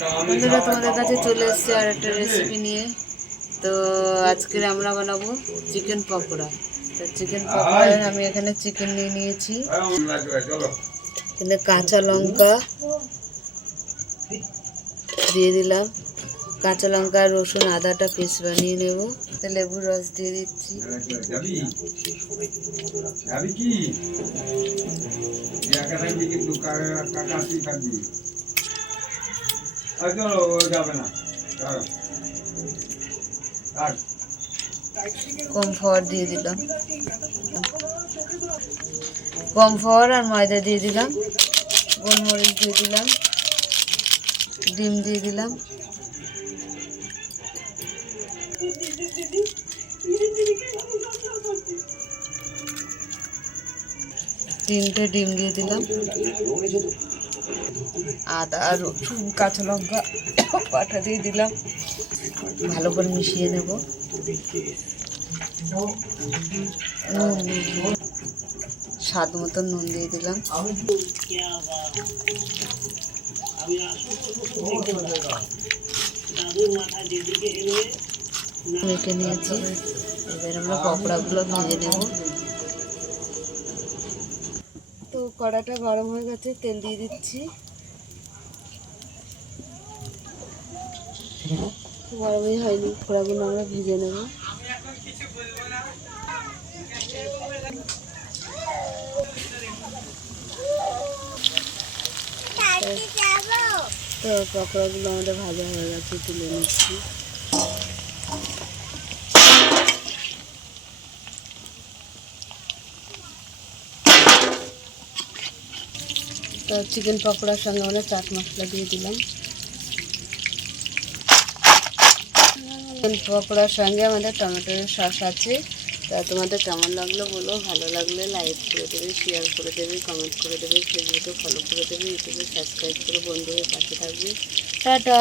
বন্ধুরা, তোমাদের কাছে চলে এসেছি আর একটা রেসিপি নিয়ে। তো আজকে আমরা বানাবো চিকেন পকোড়া। তো চিকেন পকোড়ায় আমি এখানে চিকেন নিয়ে নিয়েছি, এখানে কাঁচা লঙ্কা দিয়ে দিলাম, কাঁচা লঙ্কা রসুন আদাটা পেস্ট বানিয়ে নেব। তো লেবুর রস দিয়ে দিচ্ছি, কর্নফ্লাওয়ার দিয়ে দিলাম, কর্নফ্লাওয়ার আর ময়দা দিয়ে দিলাম, গোলমরিচ দিয়ে দিলাম, ডিম দিয়ে দিলাম, তিনটে ডিম দিয়ে দিলাম, আদা রসুন কাঁচা লঙ্কা বাটা দিয়ে দিলাম, ভালো করে মিশিয়ে নেব। স্বাদ মতো নুন দিয়ে দিলাম, মেখে নিয়েছি। এবার আমরা পকোড়াগুলো ভেজে নেব। তো কড়াটা গরম হয়ে গেছে, তেল দিয়ে দিচ্ছি। গরমই হয়নি, পকোড়াগুলো আমরা ভেজে নেব। তো পকোড়াগুলো আমাদের ভাজা হয়ে গেছে, তুলে নিচ্ছি। তো চিকেন পকোড়ার সঙ্গে আমরা চাট মশলা দিয়ে দিলাম। চিকেন পকোড়ার সঙ্গে আমাদের টমেটোর সস আছে। তা তোমাদের কেমন লাগলো বলো, ভালো লাগলে লাইক করে দেবে, শেয়ার করে দেবে, কমেন্ট করে দেবে, ফেসবুকে ফলো করে দেবে, ইউটিউবে সাবস্ক্রাইব করে বন্ধু হয়ে পাশে থাকবে। টাটা।